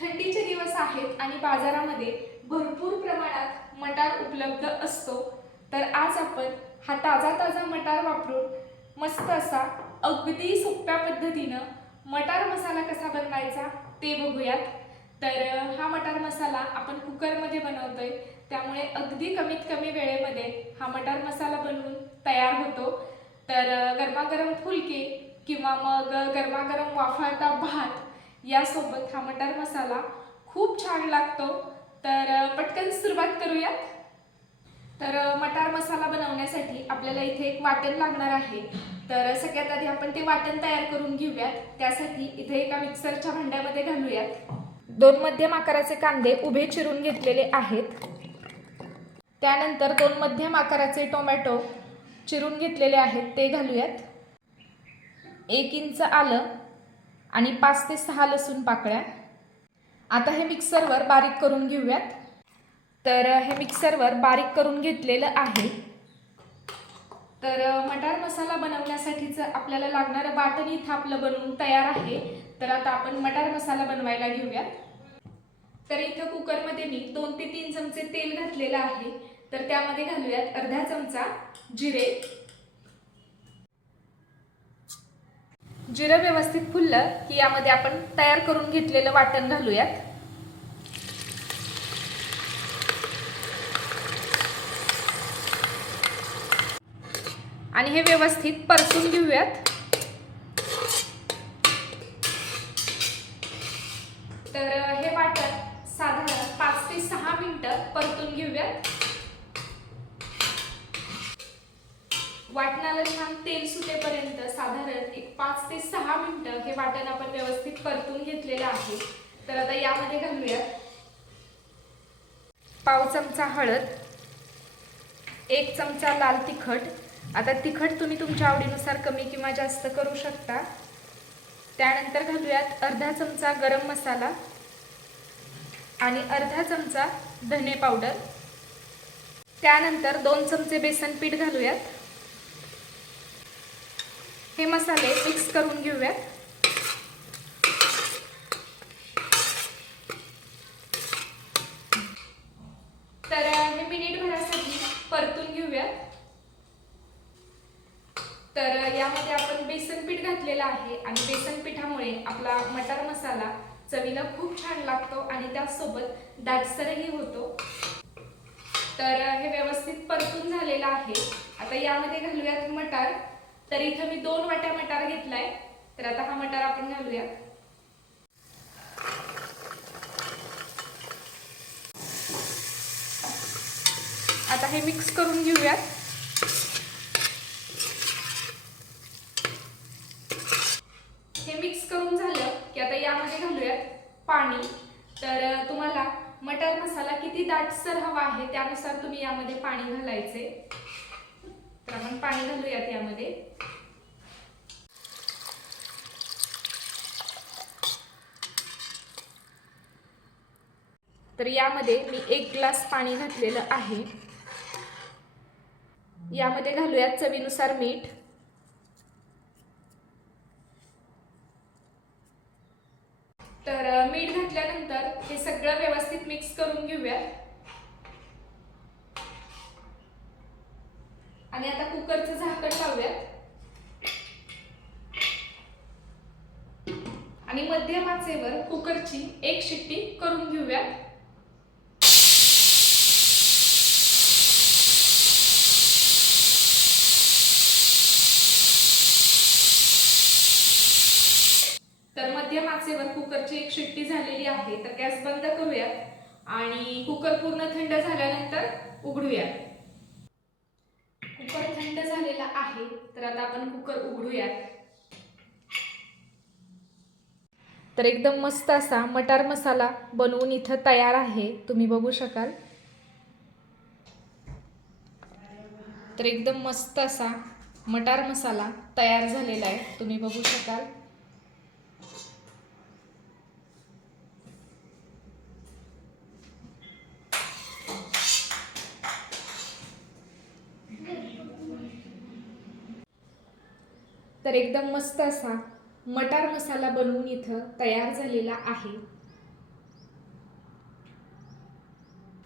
थंडीचे दिवस आहेत आणि बाजारामध्ये भरपूर प्रमाणात मटार उपलब्ध असतो तर आज आपण हा ताजा ताजा मटार वापरून मस्त असा अगदी सोप्या पद्धतीनं मटार मसाला कसा बनवायचा ते बघूयात. तर हा मटार मसाला आपण कुकरमध्ये बनवतो आहे त्यामुळे अगदी कमीत कमी वेळेमध्ये हा मटार मसाला बनवून तयार होतो. तर गरमागरम फुलके किंवा मग गरमागरम वाफाळता भात यासोबत हा मटार मसाला खूप छान लागतो. तर पटकन सुरुवात करूयात. तर मटार मसाला बनवण्यासाठी आपल्याला इथे एक वाटण लागणार आहे. तर सगळ्यात आधी आपण ते वाटण तयार करून घेऊयात. त्यासाठी इथे एका मिक्सरच्या भांड्यामध्ये घालूयात. दोन मध्यम आकाराचे कांदे उभे चिरून घेतलेले आहेत. त्यानंतर दोन मध्यम आकाराचे टोमॅटो चिरून घेतलेले आहेत ते घालूयात. एक इंच आलं आणि पाच ते सहा लसूण पाकळ्या. आता हे मिक्सरवर बारीक करून घेऊयात. तर हे मिक्सरवर बारीक करून घेतलेलं आहे. तर मटार मसाला बनवण्यासाठीचं आपल्याला लागणारं वाटण इथं आपलं बनवून तयार आहे. तर आता आपण मटार मसाला बनवायला घेऊयात. तर इथं कुकरमध्ये मी दोन ते तीन चमचे तेल घातलेलं आहे. तर त्यामध्ये घालूयात अर्धा चमचा जिरे. जिरं व्यवस्थित फुललं की यामध्ये आपण तयार करून घेतलेलं वाटण घालूयात. आणि हे व्यवस्थित परतून घेऊयात. तर हे वाटण साधारण पाच ते सहा मिनटं परतून घेऊयात. वाटणाला छान तेल सुटेपर्यंत साधारण एक पाच ते सहा मिनटं हे वाटण आपण व्यवस्थित परतून घेतलेलं आहे. तर आता यामध्ये घालूयात. पाव चमचा हळद एक चमचा लाल तिखट. आता तिखट तुम्ही तुमच्या आवडीनुसार कमी किंवा जास्त करू शकता. त्यानंतर घालूयात अर्धा चमचा गरम मसाला आणि अर्धा चमचा धने पावडर. त्यानंतर दोन चमचे बेसन पीठ घालूयात. हे मसाले मिक्स करून घेऊयात. तर हे मिनिटभरासाठी परतून घेऊयात. तर यामध्ये आपण बेसन पीठ घातलेलं आहे आणि बेसन पिठामुळे आपला मटार मसाला चवीला खूप छान लागतो आणि त्यासोबत दाटसरही होतो. तर हे व्यवस्थित परतून झालेलं आहे. आता यामध्ये घालूयात मटार. तर इथं मी दोन वाट्या मटार घेतलाय. तर आता हा मटार आपण घालूया. आता हे मिक्स करून घेऊयात. हे मिक्स करून झालं की आता यामध्ये घालूयात पाणी. तर तुम्हाला मटर मसाला किती दाटसर हवा आहे त्यानुसार तुम्ही यामध्ये पाणी घालायचे. आपण पाणी घालूयात यामध्ये. तर यामध्ये मी एक ग्लास पाणी घातलेलं आहे. यामध्ये घालूयात चवीनुसार मीठ. तर मीठ घातल्यानंतर हे सगळं व्यवस्थित मिक्स करून घेऊयात. आणि आता कुकरचं झाकण लावूयात. आणि मध्यम आचेवर कुकरची एक शिट्टी करून घेऊयात. तर मध्यम आचेवर कुकरची एक शिट्टी झालेली आहे तर गॅस बंद करूयात. आणि कुकर पूर्ण थंड झाल्यानंतर उघडूयात. झालेला आहे तर आता आपण कुकर उघडूयात. तर एकदम मस्त असा मटार मसाला बनवून इथं तयार आहे. तुम्ही बघू शकाल. तर एकदम मस्त असा मटार मसाला तयार झालेला आहे. तुम्ही बघू शकाल. तर एकदम मस्त असा मटार मसाला बनवून इथं तयार झालेला आहे.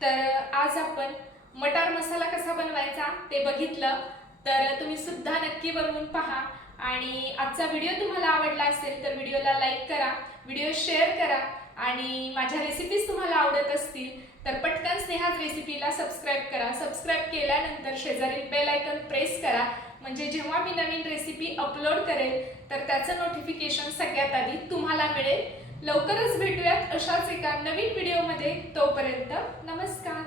तर आज आपण मटार मसाला कसा बनवायचा ते बघितलं. तर तुम्ही सुद्धा नक्की बनवून पहा. आणि आजचा व्हिडिओ तुम्हाला आवडला असेल तर व्हिडिओला लाईक करा व्हिडिओ शेअर करा आणि माझ्या रेसिपीज तुम्हाला आवडत असतील तर पटकन स्नेहाज रेसिपीला सबस्क्राईब करा. सबस्क्राईब केल्यानंतर शेजारील बेल आयकन प्रेस करा. म्हणजे जेव्हा मी नवीन रेसिपी अपलोड करेल तर त्याचं नोटिफिकेशन सगळ्यात आधी तुम्हाला मिळेल. लवकरच भेटूयात अशाच एका नवीन व्हिडिओमध्ये तोपर्यंत नमस्कार.